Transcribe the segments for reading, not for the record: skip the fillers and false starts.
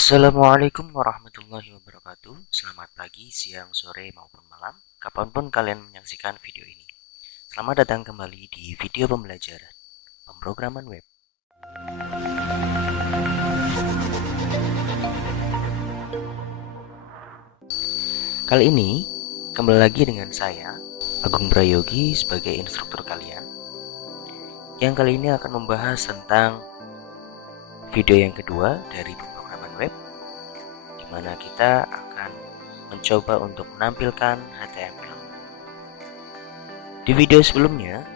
Assalamualaikum warahmatullahi wabarakatuh. Selamat pagi, siang, sore, maupun malam, kapanpun kalian menyaksikan video ini. Selamat datang kembali di video pembelajaran pemrograman web. Kali ini, kembali lagi dengan saya, Agung Prayogi, sebagai instruktur kalian, yang kali ini akan membahas tentang video yang kedua dari pemrograman web, di mana kita akan mencoba untuk menampilkan HTML. Di video sebelumnya,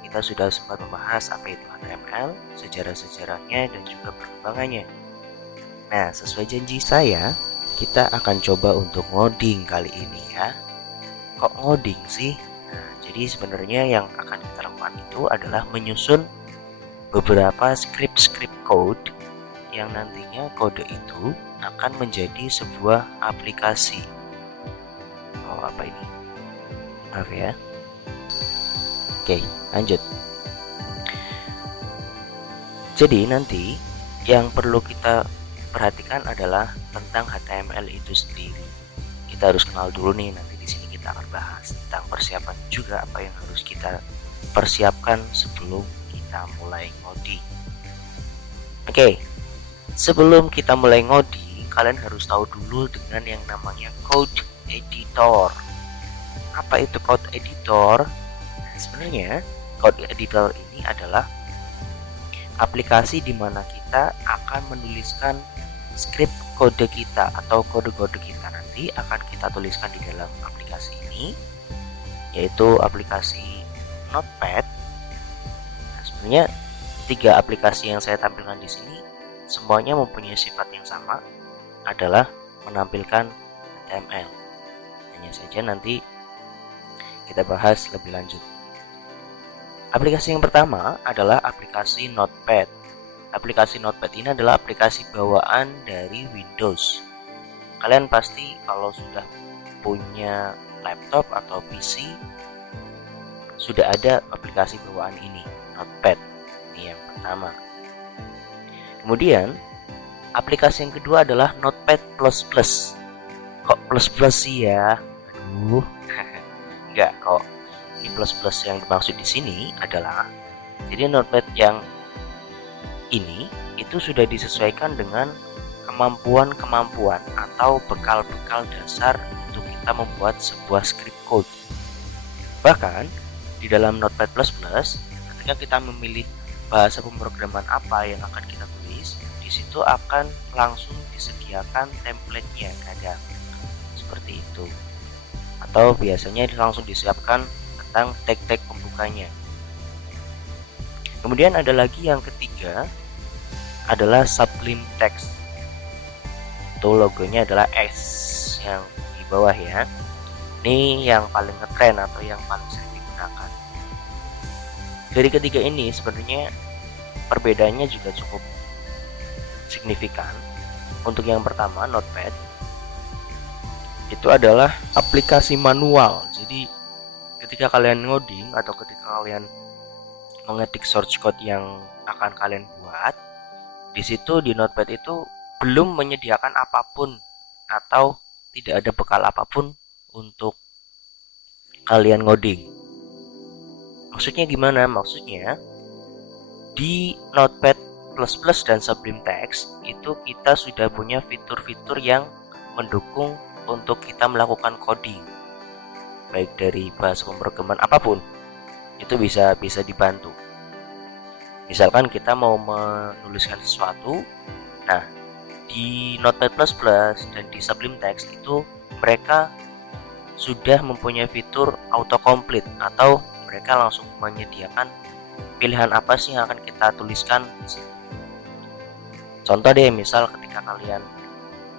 kita sudah sempat membahas apa itu HTML, sejarah-sejarahnya, dan juga perkembangannya. Nah, sesuai janji saya, kita akan coba untuk ngoding kali ini ya. Kok ngoding sih? Nah, jadi sebenarnya yang akan kita lakukan itu adalah menyusun beberapa script code yang nantinya kode itu akan menjadi sebuah aplikasi. Oh, apa ini? Maaf ya. Oke, lanjut. Jadi nanti yang perlu kita perhatikan adalah tentang HTML itu sendiri. Kita harus kenal dulu nih, nanti di sini kita akan bahas tentang persiapan juga apa yang harus kita persiapkan sebelum kita mulai ngoding. Oke, sebelum kita mulai ngoding, kalian harus tahu dulu dengan yang namanya code editor. Apa itu code editor? Nah, sebenarnya code editor ini adalah aplikasi di mana kita akan menuliskan script kode kita atau kode-kode kita nanti akan kita tuliskan di dalam aplikasi ini, yaitu aplikasi Notepad. Nah, sebenarnya 3 aplikasi yang saya tampilkan di sini semuanya mempunyai sifat yang sama, adalah menampilkan HTML. Hanya saja nanti kita bahas lebih lanjut. Aplikasi yang pertama adalah aplikasi Notepad. Aplikasi Notepad ini adalah aplikasi bawaan dari Windows. Kalian pasti kalau sudah punya laptop atau PC sudah ada aplikasi bawaan ini, Notepad. Ini yang pertama. Kemudian aplikasi yang kedua adalah Notepad++. Kok plus sih ya? Aduh. Enggak kok. Ini plus yang dimaksud di sini adalah, jadi Notepad yang ini itu sudah disesuaikan dengan kemampuan atau bekal-bekal dasar untuk kita membuat sebuah script code. Bahkan di dalam Notepad++, ketika kita memilih bahasa pemrograman apa yang akan kita tulis, di situ akan langsung disediakan template-nya kadang seperti itu. Atau biasanya langsung disiapkan tentang tag-tag pembukanya. Kemudian ada lagi yang ketiga adalah Sublime Text. Itu logonya adalah S yang di bawah ya. Ini yang paling ngetren atau yang paling sering digunakan. Dari ketiga ini sebenarnya perbedaannya juga cukup signifikan. Untuk yang pertama, Notepad itu adalah aplikasi manual. Jadi ketika kalian ngoding atau ketika kalian mengetik source code yang akan kalian buat, di situ di Notepad itu belum menyediakan apapun atau tidak ada bekal apapun untuk kalian ngoding. Maksudnya gimana? Maksudnya di Notepad++ dan Sublime Text itu kita sudah punya fitur-fitur yang mendukung untuk kita melakukan coding, baik dari bahasa pemrograman apapun, itu bisa dibantu. Misalkan kita mau menuliskan sesuatu, nah di Notepad++ dan di Sublime Text itu mereka sudah mempunyai fitur autocomplete atau mereka langsung menyediakan pilihan apa sih yang akan kita tuliskan di sini. Contoh deh, misal ketika kalian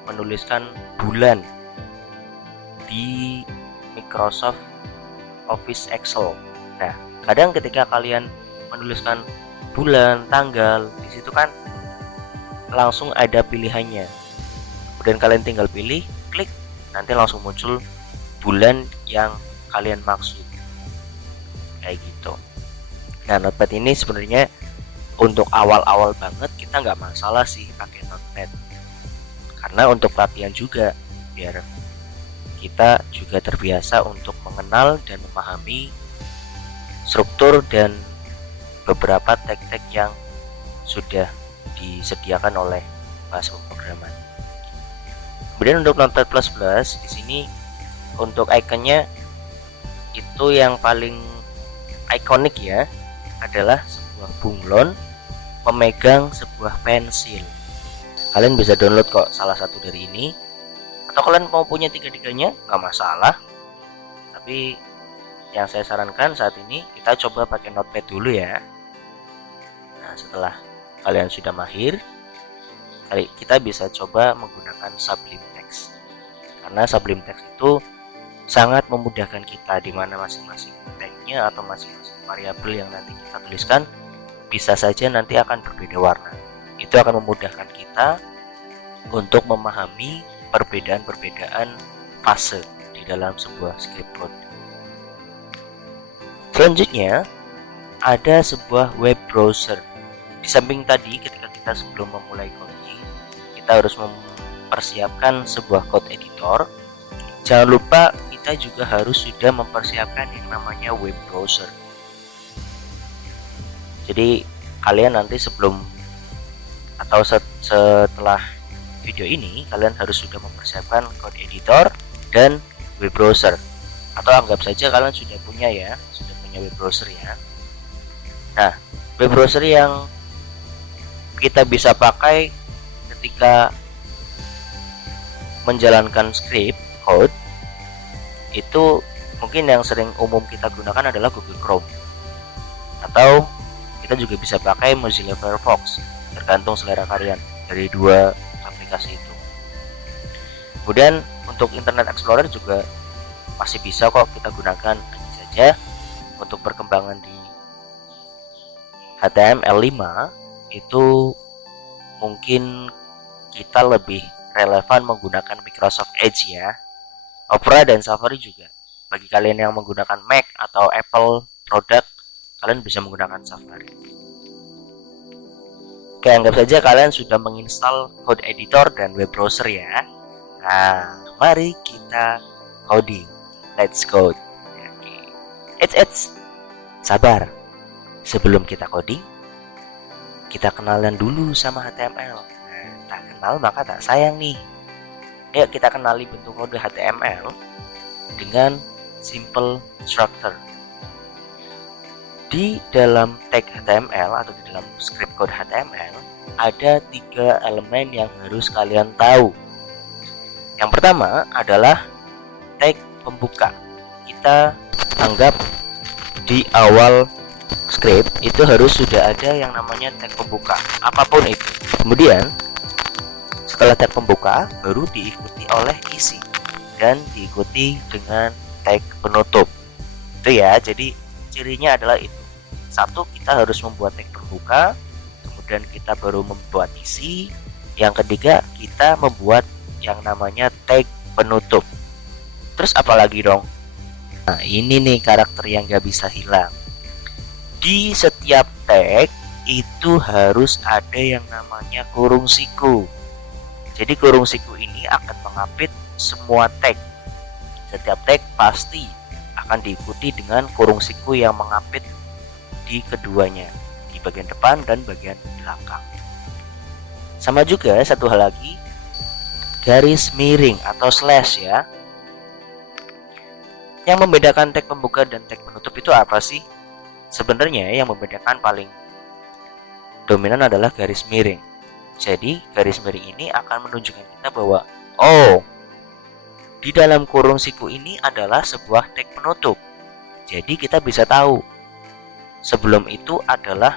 menuliskan bulan di Microsoft Office Excel. Nah, kadang ketika kalian menuliskan bulan, tanggal, di situ kan langsung ada pilihannya. Kemudian kalian tinggal pilih, klik, nanti langsung muncul bulan yang kalian maksud. Kayak gitu. Nah, Notepad ini sebenarnya untuk awal-awal banget kita nggak masalah sih pakai Notepad. karena untuk latihan juga, biar kita juga terbiasa untuk mengenal dan memahami struktur dan beberapa tag-tag yang sudah disediakan oleh bahasa pemrograman. Kemudian untuk Notepad++ di sini untuk ikonnya itu yang paling ikonik ya, adalah sebuah bunglon memegang sebuah pensil. Kalian bisa download kok salah satu dari ini, atau kalian mau punya tiga-tiganya nggak masalah. Tapi yang saya sarankan saat ini kita coba pakai Notepad dulu ya. Nah, setelah kalian sudah mahir, kita bisa coba menggunakan Sublime Text, karena Sublime Text itu sangat memudahkan kita, di mana masing-masing tagnya atau masing-masing variabel yang nanti kita tuliskan bisa saja nanti akan berbeda warna. Itu akan memudahkan kita untuk memahami perbedaan-perbedaan fase di dalam sebuah script code. Selanjutnya ada sebuah web browser. Di samping tadi ketika kita sebelum memulai coding, kita harus mempersiapkan sebuah code editor. Jangan lupa kita juga harus sudah mempersiapkan yang namanya web browser. Jadi kalian nanti sebelum atau setelah video ini, kalian harus sudah mempersiapkan code editor dan web browser, atau anggap saja kalian sudah punya web browser ya. Nah, web browser yang kita bisa pakai ketika menjalankan script code itu mungkin yang sering umum kita gunakan adalah Google Chrome, atau kita juga bisa pakai Mozilla Firefox, tergantung selera kalian dari dua aplikasi itu. Kemudian untuk Internet Explorer juga masih bisa kok kita gunakan, hanya saja untuk perkembangan di HTML5 itu mungkin kita lebih relevan menggunakan Microsoft Edge ya. Opera dan Safari juga. Bagi kalian yang menggunakan Mac atau Apple produk, kalian bisa menggunakan Safari. Oke, anggap saja kalian sudah menginstal code editor dan web browser ya. Nah, mari kita coding. Let's code. Oke. It's sabar. Sebelum kita coding, kita kenalan dulu sama HTML. Nah, tak kenal maka tak sayang nih. Ayo kita kenali bentuk kode HTML dengan simple structure. Di dalam tag HTML atau di dalam script code HTML ada 3 elemen yang harus kalian tahu. Yang pertama adalah tag pembuka. Kita anggap di awal script itu harus sudah ada yang namanya tag pembuka, apapun itu. Kemudian setelah tag pembuka baru diikuti oleh isi dan diikuti dengan tag penutup. Itu ya, jadi cirinya adalah itu. Satu, kita harus membuat tag pembuka, kemudian kita baru membuat isi. Yang ketiga, kita membuat yang namanya tag penutup. Terus apalagi dong? Nah, ini nih karakter yang gak bisa hilang. Di setiap tag itu harus ada yang namanya kurung siku. Jadi kurung siku ini akan mengapit semua tag. Setiap tag pasti akan diikuti dengan kurung siku yang mengapit di keduanya, di bagian depan dan bagian belakang. Sama juga satu hal lagi, garis miring atau slash ya. Yang membedakan tag pembuka dan tag penutup itu apa sih? Sebenarnya yang membedakan paling dominan adalah garis miring. Jadi garis miring ini akan menunjukkan kita bahwa di dalam kurung siku ini adalah sebuah tag penutup. Jadi kita bisa tahu sebelum itu adalah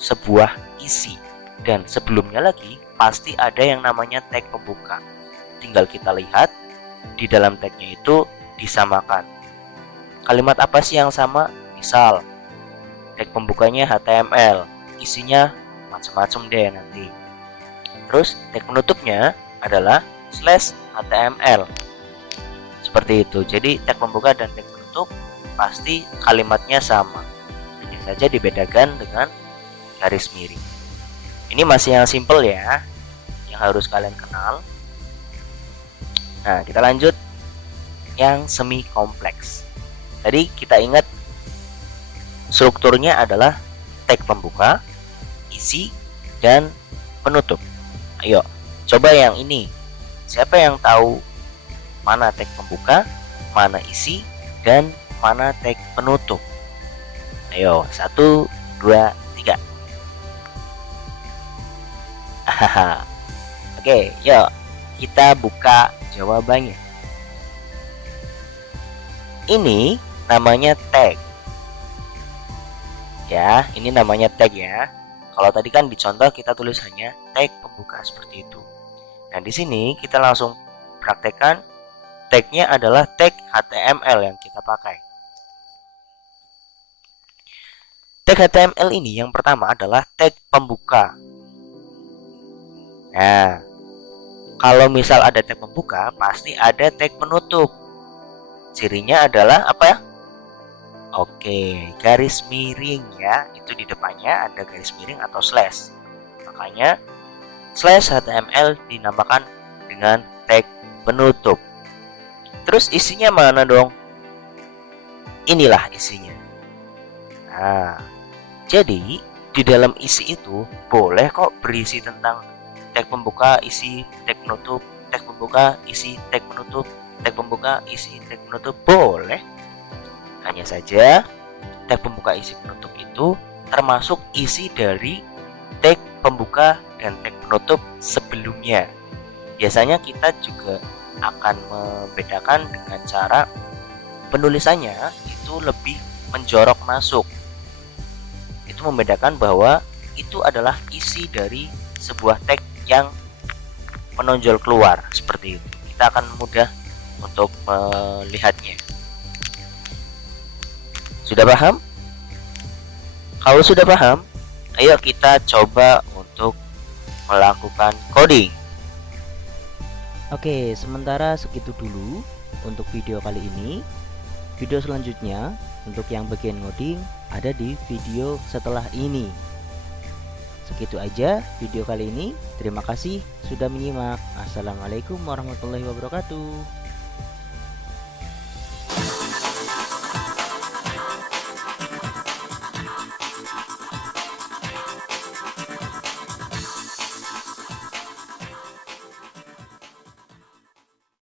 sebuah isi, dan sebelumnya lagi pasti ada yang namanya tag pembuka. Tinggal kita lihat di dalam tagnya itu disamakan. Kalimat apa sih yang sama? Misal tag pembukanya HTML, isinya macam-macam deh nanti. Terus tag penutupnya adalah /HTML. Seperti itu. Jadi tag pembuka dan tag penutup pasti kalimatnya sama. Hanya saja dibedakan dengan garis miring. Ini masih yang simple ya. Yang harus kalian kenal. Nah, kita lanjut yang semi kompleks. Tadi kita ingat strukturnya adalah tag pembuka, isi, dan penutup. Ayo, coba yang ini. Siapa yang tahu mana tag pembuka, mana isi, dan mana tag penutup? Ayo, 1, 2, 3. Oke, yuk kita buka jawabannya. Ini namanya tag. Ya, ini namanya tag ya. Kalau tadi kan di contoh kita tulis hanya tag pembuka seperti itu. Nah, di sini kita langsung praktekkan. Tagnya adalah tag HTML yang kita pakai. Tag HTML ini yang pertama adalah tag pembuka. Nah, kalau misal ada tag pembuka, pasti ada tag penutup. Cirinya adalah apa ya? Oke, garis miring ya. Itu di depannya ada garis miring atau slash. Makanya slash HTML dinamakan dengan tag penutup. Terus isinya mana dong? Inilah isinya. Nah, jadi di dalam isi itu boleh kok berisi tentang tag pembuka, isi, tag penutup, tag pembuka, isi, tag penutup, tag pembuka, isi, tag penutup, boleh. Hanya saja tag pembuka, isi, penutup itu termasuk isi dari tag pembuka dan tag penutup sebelumnya. Biasanya kita juga akan membedakan dengan cara penulisannya itu lebih menjorok masuk. Itu membedakan bahwa itu adalah isi dari sebuah tag yang menonjol keluar seperti itu. Kita akan mudah untuk melihatnya. Sudah paham? Kalau sudah paham, ayo kita coba untuk melakukan coding. Oke, sementara segitu dulu untuk video kali ini. Video selanjutnya untuk yang bagian ngoding ada di video setelah ini. Segitu aja video kali ini. Terima kasih sudah menyimak. Assalamualaikum warahmatullahi wabarakatuh.